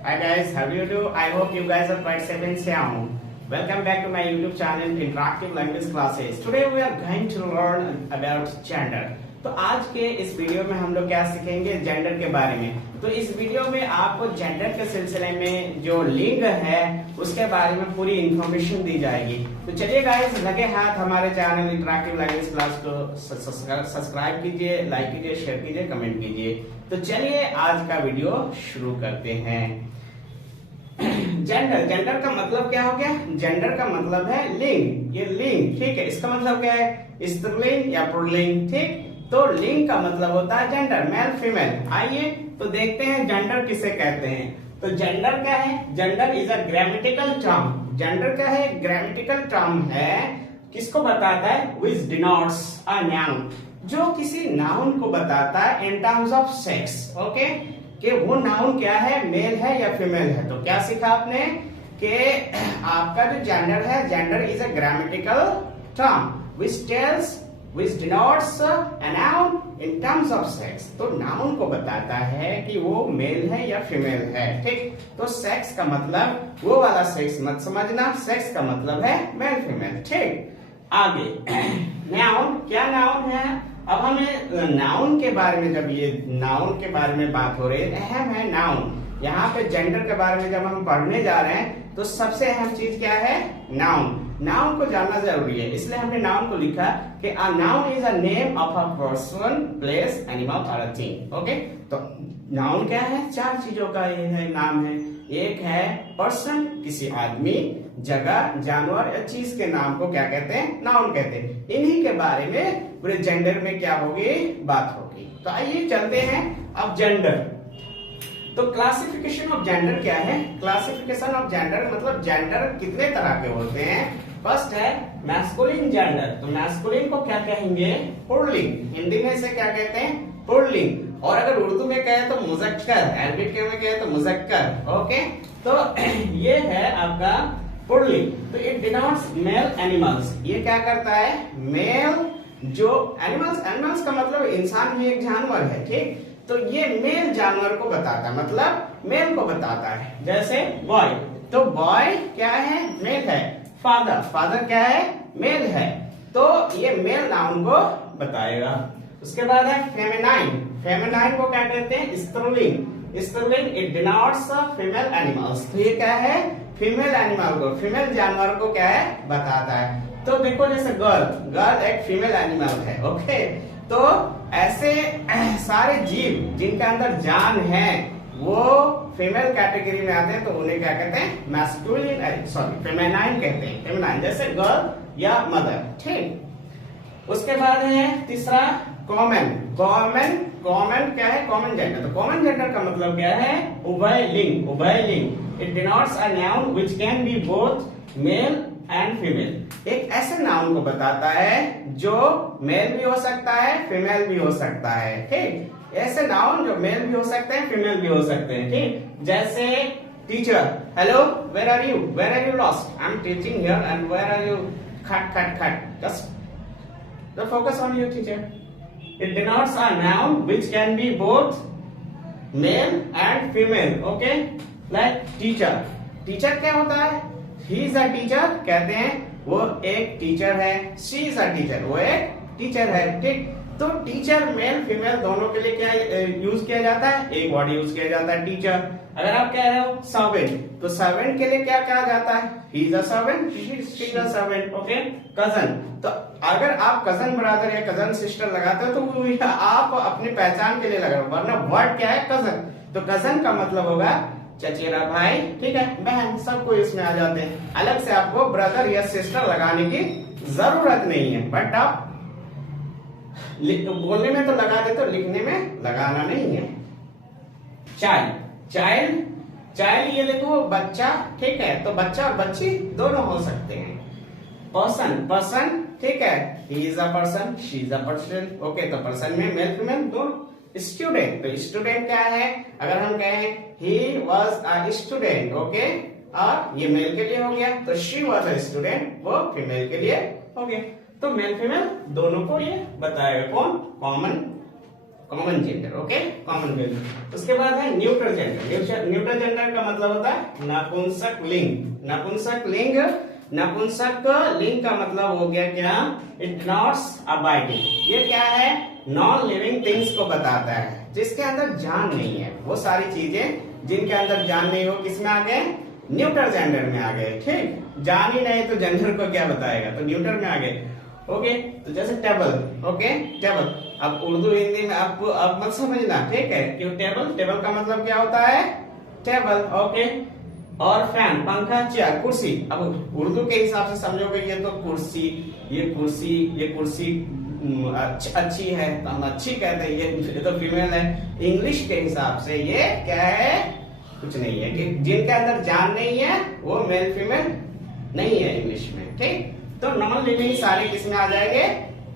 Hi guys, how do you do? I hope you guys are quite safe and sound. Welcome back to my YouTube channel Interactive Language Classes. Today we are going to learn about gender. तो आज के इस video में हम लोग क्या सीखेंगे, gender के बारे में। तो इस वीडियो में आपको जेंडर के सिलसिले में जो लिंग है उसके बारे में पूरी इंफॉर्मेशन दी जाएगी। तो चलिए गाइस, लगे हाथ हमारे चैनल इंटरैक्टिव लैंग्वेज क्लास को सब्सक्राइब कीजिए, लाइक कीजिए, शेयर कीजिए, कमेंट कीजिए। तो चलिए आज का वीडियो शुरू करते हैं। जेंडर का मतलब क्या हो गया? जेंडर का मतलब है लिंग। ये लिंग, ठीक है। इसका मतलब क्या है? स्त्रीलिंग या पुल्लिंग, ठीक। तो लिंग का मतलब होता है जेंडर, मेल फीमेल। आइए तो देखते हैं जेंडर किसे कहते हैं। तो जेंडर क्या है? Gender is a grammatical term. Gender क्या है? ग्रामेटिकल टर्म है। किसको बताता है? विच डिनोट्स अ नाउन, जो किसी नाउन को बताता है in terms of sex. Okay, कि वो नाउन क्या है, मेल है या फीमेल है। तो क्या सीखा आपने कि आपका जो जेंडर है, gender is a grammatical term which denotes a noun in terms of sex। तो नाउन को बताता है कि वो मेल है या फीमेल है, ठीक। तो सेक्स का मतलब वो वाला सेक्स मत समझना, सेक्स का मतलब है मेल फीमेल, ठीक। आगे नाउन, क्या नाउन है? अब हमें नाउन के बारे में, जब ये नाउन के बारे में बात हो रही है, अहम है नाउन। यहाँ पे जेंडर के बारे में जब हम पढ़ने जा रहे हैं तो सबसे अहम चीज क्या है? नाउन। नाउन को जानना जरूरी है, इसलिए हमने नाउन को लिखा कि a noun is a name of a person, place, animal और अ थिंग। ओके, तो नाउन क्या है? चार चीजों का ये है, नाम है। एक है पर्सन, किसी आदमी, जगह, जानवर या चीज के नाम को क्या कहते हैं? नाउन कहते हैं। इन्हीं के बारे में पूरे जेंडर में क्या होगी, बात होगी। तो आइए चलते हैं अब जेंडर। तो क्लासिफिकेशन ऑफ जेंडर क्या है? क्लासिफिकेशन ऑफ जेंडर मतलब जेंडर कितने तरह के होते हैं। फर्स्ट है मैस्कुलिन जेंडर। तो मैस्कुलिन को क्या कहेंगे? पुल्लिंग। हिंदी में इसे क्या कहते हैं? पुल्लिंग। और अगर उर्दू में कहे तो मुजक्कर, अरबिक में कहे तो मुजक्कर। ओके, तो ये है आपका पुल्लिंग। तो इट डिनोट्स मेल एनिमल्स। ये क्या करता है? मेल जो एनिमल्स का मतलब इंसान भी एक जानवर है, ठीक। तो ये मेल जानवर को बताता है, मतलब मेल को बताता है। जैसे बॉय, तो बॉय क्या है? मेल है। फादर क्या है? मेल है। तो ये मेल नाउन को बताएगा। उसके बाद है फेमिनाइन को क्या कहते हैं? स्त्रीलिंग। It denotes female animals. तो ये क्या है? फीमेल एनिमल को, फीमेल जानवर को क्या है? बताता है। तो देखो जैसे गर्ल एक फीमेल एनिमल है। ओके, तो ऐसे सारे जीव जिनके अंदर जान है वो फीमेल कैटेगरी में आते हैं, तो उन्हें क्या कहते हैं? मैस्कुलिन, सॉरी फेमिनाइन कहते हैं। फेमिनाइन जैसे गर्ल या मदर, ठीक। उसके बाद है तीसरा कॉमन क्या है? Common gender. तो कॉमन जेंडर का मतलब क्या है? उभयलिंग। It denotes a noun which can be both male and female. एक ऐसे नाउन को बताता है जो मेल भी हो सकता है, फीमेल भी हो सकता है, ठीक। ऐसे नाउन जो मेल भी हो सकते हैं, फीमेल भी हो सकते हैं, ठीक। जैसे teacher, hello, where are you lost? I am teaching here and where are you? खट। Just focus on you teacher. It denotes a noun which can be both male and female. Okay, like teacher क्या होता है? He is a teacher, कहते हैं वो एक teacher है। She is a teacher, वो एक टीचर है, ठीक। तो टीचर मेल फीमेल दोनों के लिए क्या यूज किया जाता है? एक वर्ड यूज किया जाता है, टीचर। अगर आप कह रहे हो सर्वेंट, तो सर्वेंट के लिए क्या कहा जाता है? He is a servant, she is a servant. Okay, cousin, तो अगर आप कजन ब्रदर या कजन सिस्टर लगाते हो तो आप अपनी पहचान के लिए लगा, वरना वर्ड क्या है? कजन। तो कजन का मतलब होगा चचेरा भाई, ठीक है, बहन, सबको इसमें आ जाते हैं। अलग से आपको ब्रदर या सिस्टर लगाने की जरूरत नहीं है, बट आप बोलने में तो लगा देते हो, लिखने में लगाना नहीं है। चाइल्ड ये देखो बच्चा, ठीक है। तो बच्चा और बच्ची दोनों हो सकते हैं। पर्सन, ठीक है, he is a person, she is a person. Okay, तो पर्सन में मेल फीमेल दोनों। स्टूडेंट, तो स्टूडेंट क्या है? अगर हम कहें he was a student, okay, और ये मेल के लिए हो गया। तो शी वॉज अ स्टूडेंट, वो फीमेल के लिए हो गया। तो मेल फीमेल दोनों को ये बताएगा कौन? Common common gender, okay, common gender. उसके बाद है न्यूट्रल जेंडर। न्यूट्रल जेंडर का मतलब होता है नपुंसक लिंग। नपुंसक लिंग, नपुंसक लिंग का मतलब हो गया क्या, इट नॉट्स अबाइडिंग। ये क्या है, नॉन लिविंग थिंग्स को बताता है, जिसके अंदर जान नहीं है। वो सारी चीजें जिनके अंदर जान नहीं, हो किसमें आ गए, न्यूट्रल जेंडर में आ गए। ठीक, जान ही नहीं तो जेंडर को क्या बताएगा, तो न्यूट्रल में आ गए। ओके, तो जैसे टेबल, ओके, टेबल। अब उर्दू हिंदी में आपको अब मत समझना, ठीक है, क्यों टेबल, टेबल का मतलब क्या होता है, टेबल, ओके। और फैन, पंखा, चेयर, कुर्सी। अब उर्दू के हिसाब से समझोगे, ये तो कुर्सी, ये कुर्सी, ये कुर्सी अच्छी है तो हम अच्छी कहते हैं, ये तो फीमेल है। इंग्लिश के हिसाब से ये क्या है, कुछ नहीं है, कि जिनके अंदर जान नहीं है वो मेल फीमेल नहीं है इंग्लिश में। ठीक, तो नॉन लिविंग सारे किसमें आ जाएंगे,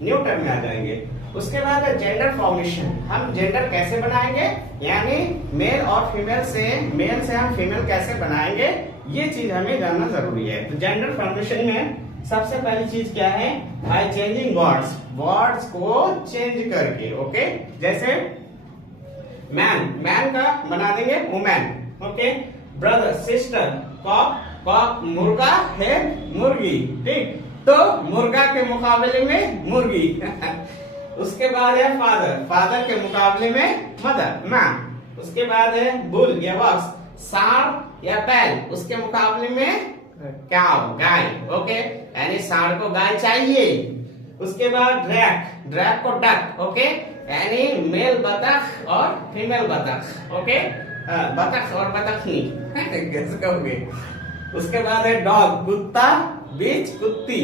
न्यूट्रल में आ जाएंगे। उसके बाद जेंडर फॉर्मेशन, हम जेंडर कैसे बनाएंगे, यानी मेल और फीमेल से, मेल से हम फीमेल कैसे बनाएंगे, ये चीज हमें जानना जरूरी है। तो जेंडर फॉर्मेशन में सबसे पहली चीज क्या है, बाय चेंजिंग वर्ड्स, वर्ड्स को चेंज करके, ओके। जैसे मैन, मैन का बना देंगे women, okay. Brother, sister, cock, cock मुर्गा है, मुर्गी। ठीक, तो मुर्गा के मुकाबले में मुर्गी। उसके बाद है फादर, फादर के मुकाबले में मदर, माँ। उसके बाद है बुल या वॉक्स, सांड या बैल, उसके मुकाबले में काउ, गाय, ओके, यानी सांड को गाय चाहिए। उसके बाद ड्रैग, ड्रैग को डक, ओके, यानी मेल बतख और फीमेल बतख, ओके, बतख और बतखनी कैसे कहोगे। उसके बाद है डॉग, कुत्ता, बीच, कुत्ती,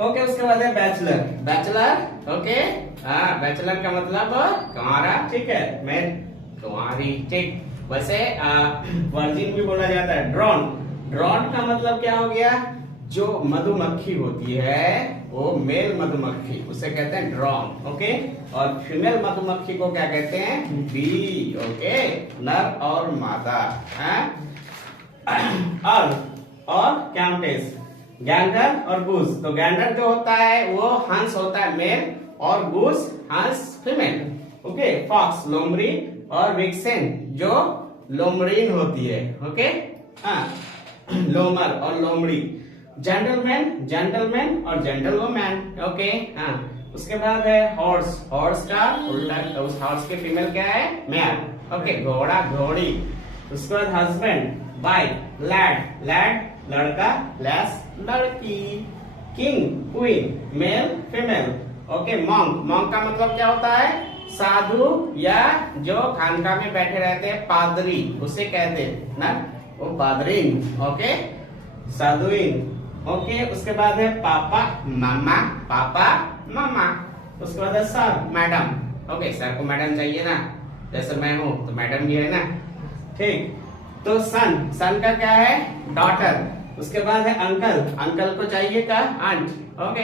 ओके। उसके बाद है बैचलर, बैचलर, ओके, हाँ, बैचलर का मतलब कुंवारा, ठीक है, मैं कुंवारी। ठीक, वैसे वर्जिन भी बोला जाता है। ड्रोन, ड्रोन का मतलब क्या हो गया, जो मधुमक्खी होती है वो मेल मधुमक्खी, उसे कहते हैं ड्रोन, ओके। और फीमेल मधुमक्खी को क्या कहते हैं, बी, ओके, नर और मादा, और काउंटेस, गैंडर और गूस। तो गैंडर जो होता है वो हंस होता है मेल, और गूस हंस फीमेल, ओके। फॉक्स, लोमड़ी, और विक्सेन जो लोमड़ीन होती है, ओके, हाँ, लोमर और लोमड़ी। जेंटलमैन, जेंटलमैन और जेंटलवुमैन, ओके, हाँ। उसके बाद है हॉर्स, हॉर्स का उल्टा, उस हॉर्स के फीमेल क्या है, मैल, ओके, घोड़ा, घोड़ी। उसके बाद हस्बैंड, वाइफ, लैड, लैड लड़का, लैस लड़की। King, queen, male, female, okay. Monk, monk का मतलब क्या होता है, साधु, या जो खानका में बैठे रहते हैं पादरी, उसे कहते हैं ना, वो पादरीन, ओके, साधुइन, ओके। उसके बाद है पापा, मामा, पापा, मामा। उसके बाद है सर, मैडम, ओके, सर को मैडम चाहिए ना, जैसे मैं हूं तो मैडम भी है ना। ठीक, तो सन, सन का क्या है, डॉटर। उसके बाद है अंकल, अंकल को चाहिए का आंट, ओके।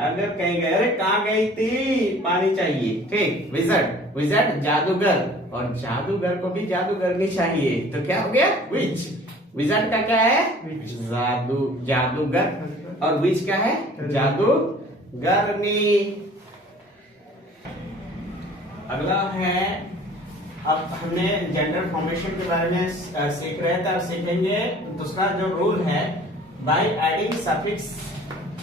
अगर कहीं गए, अरे कहाँ गई थी, पानी चाहिए। ठीक, विजर्ड, विजर्ड जादूगर, और जादूगर को भी जादूगरनी चाहिए, तो क्या हो गया, विच। विजर्ड का क्या है, जादू, जादूगर, और विच क्या है, जादूगरनी। अगला है, अब हमने जेंडर फॉर्मेशन के बारे में सीख रहे थे, अब सीखेंगे दूसरा जो रूल है, by adding suffix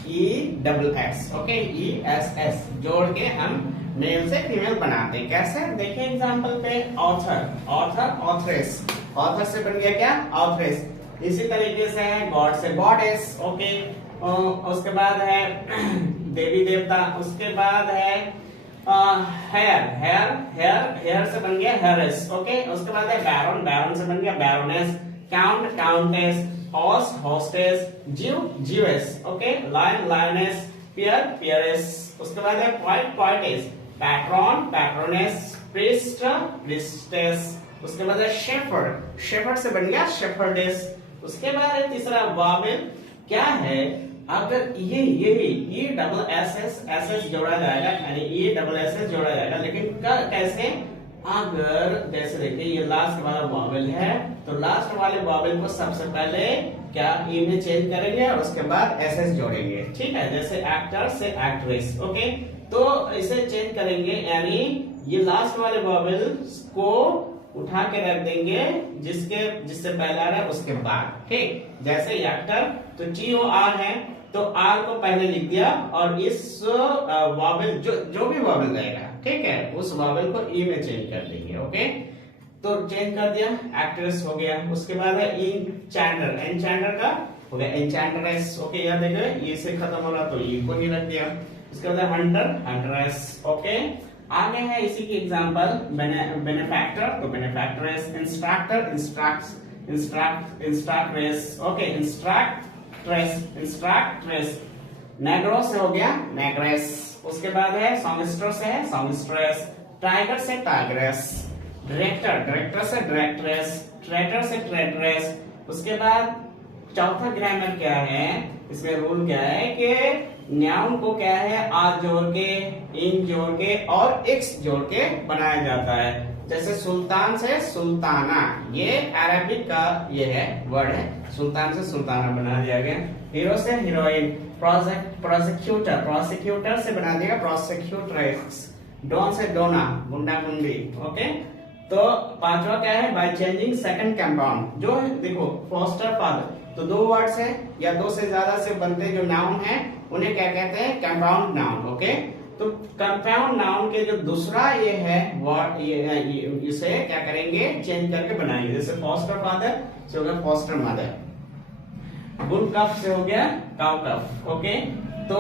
E double x, okay, E S S जोड़ के हम मेल से फीमेल बनाते हैं। कैसे, देखिए एग्जांपल पे, ऑथर, ऑथर, ऑथरेस, ऑथर से बन गया क्या, ऑथरेस। इसी तरीके से है गॉड से गॉडेस, ओके। उसके बाद है देवी देवता। उसके बाद है हेयर, हेयर, हेयर, हेयर से बन गया हेयरेस, ओके। उसके बाद है बैरन, बैरन से बन गया baroness. Count, countess. Horse, hostess. Jew, Jewess, okay. Lion, lioness. Peer, peeress. उसके बाद है poet, poetess. Patron, patroness. Priest, priestess. उसके बाद है शेफर्ड, शेफर्ड से बन गया शेफर्डेस। उसके बाद है तीसरा वावेल, क्या है, अगर ये डबल एस एस जोड़ा जाएगा, यानी ये डबल एस जोड़ा जाएगा, लेकिन कैसे, अगर जैसे देखिए ये लास्ट वाला वावेल है, तो लास्ट वाले वावेल को सबसे पहले क्या ई में चेंज करेंगे और उसके बाद एस एस जोड़ेंगे, ठीक है। जैसे एक्टर से एक्ट्रेस, ओके। तो इसे चेंज करेंगे, यानी ये लास्ट वाले वॉवेल्स को उठा के रख देंगे जिससे पहला है उसके बाद, ठीक। जैसे एक्टर, तो GOR है तो R को पहले लिख दिया और इस वॉवेल जो भी वॉवेल रहेगा, ठीक है, उस वॉवेल को E में चेंज कर देंगे। ओके, तो चेंज कर दिया, एक्ट्रेस हो गया। उसके बाद है एन्चेंटर, एन्चेंटर का हो गया एन्चेंटरेस। ओके, याद है ये से खत्म हो रहा तो ये को ही रख दिया। उसके बाद हंटर, हंटरेस। ओके, आगे है इसी की एग्जांपल बेनेफैक्टर, तो बेनेफैक्ट्रेस। इंस्ट्रक्टर, इंस्ट्रक्ट्रेस। ओके, इंस्ट्रक्ट्रेस। नेग्रो से हो गया नेग्रेस। उसके बाद है सॉन्गस्टर से है सॉन्गस्ट्रेस। टाइगर से टाइग्रेस। डायरेक्टर से डायरेक्ट्रेस। ट्रेटर से ट्रेटरेस। उसके बाद चौथा ग्रामर क्या है, इसमें रूल क्या है कि नाउन को क्या है आज जोड़ के, इन जोड़ के और एक्स जोड़ के बनाया जाता है। जैसे सुल्तान से सुल्ताना, ये अरबिक का ये है वर्ड है, सुल्तान से सुल्ताना बना दिया गया। हीरो से हीरोइन। प्रोसिक्यूटर से बना दिया प्रोसिक्यूट्रेस। डॉन से डोना, गुंडा गुंडी। ओके, तो पांचवा क्या है, बाय चेंजिंग सेकंड कंपाउंड। जो देखो फॉस्टर फादर, तो दो वर्ड्स है या दो से ज्यादा से बनते जो नाउन है उन्हें क्या कहते हैं, कंपाउंड नाउन। ओके, तो कंपाउंड नाउन के जो दूसरा ये है वर्ड, ये इसे क्या करेंगे, चेंज करके बनाएंगे। जैसे फॉस्टर फादर से हो गया फॉस्टर मदर। बुल कफ से हो गया काउ कफ। ओके, तो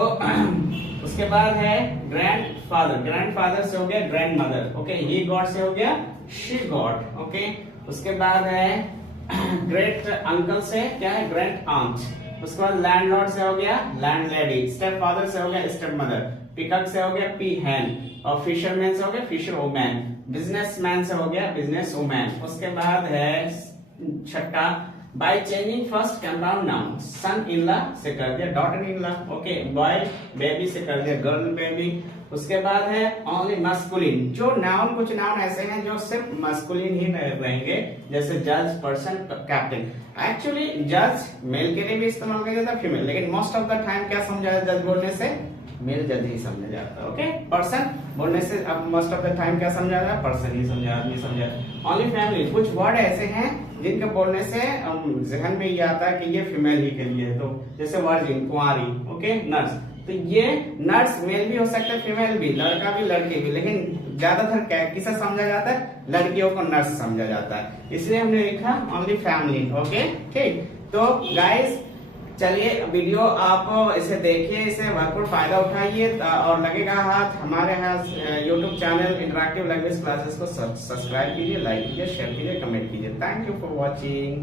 उसके बाद है ग्रैंडफादर, ग्रैंडफादर से हो गया ग्रैंड मदर। ओके, ही गॉड से हो गया शी गॉड। ओके, उसके बाद है ग्रेट अंकल से क्या है, ग्रेट आंट। उसके बाद लैंडलॉर्ड से हो गया लैंडलेडी। स्टेप फादर से हो गया स्टेप मदर। पिकअप से हो गया पी हैन। और फिशरमैन से हो गया फिशर वुमैन। बिजनेसमैन से हो गया बिजनेस वुमैन। उसके बाद है छठा, by changing first compound noun. Son in law से कर दिया daughter in law. Okay, boy baby से कर दिया गर्ल बेबी। उसके बाद है ओनली मस्कुलिन। जो नाउन, कुछ नाउन ऐसे हैं जो सिर्फ मस्कुलिन ही रहेंगे, जैसे जज, पर्सन, कैप्टन। एक्चुअली जज मेल के लिए भी इस्तेमाल किया जाता है, फीमेल, लेकिन मोस्ट ऑफ द टाइम क्या समझा जाता है जज बोलने से, मेल जज ही समझा जाता है। ओके, पर्सन बोलने से अब मोस्ट ऑफ द टाइम क्या समझा जाता है, पर्सन ही समझा, आदमी समझा। ओनली फैमिली, कुछ वर्ड ऐसे हैं जिनके बोलने से जहन में ये आता है कि ये फीमेल ही के लिए है, तो जैसे वर्जिन, कुंवारी। ओके, नर्स, तो ये नर्स मेल भी हो सकता है, फीमेल भी, लड़का भी, लड़की भी, लेकिन ज्यादातर किसे समझा जाता है, लड़कियों को नर्स समझा जाता है, इसलिए हमने लिखा ओनली फैमिली। ओके, ठीक। तो गाइस चलिए वीडियो आप इसे देखिए, इसे भरपूर फायदा उठाइए और लगेगा हाथ हमारे YouTube channel interactive language classes को सब्सक्राइब कीजिए, लाइक कीजिए, शेयर कीजिए, कमेंट कीजिए। Thank you for watching.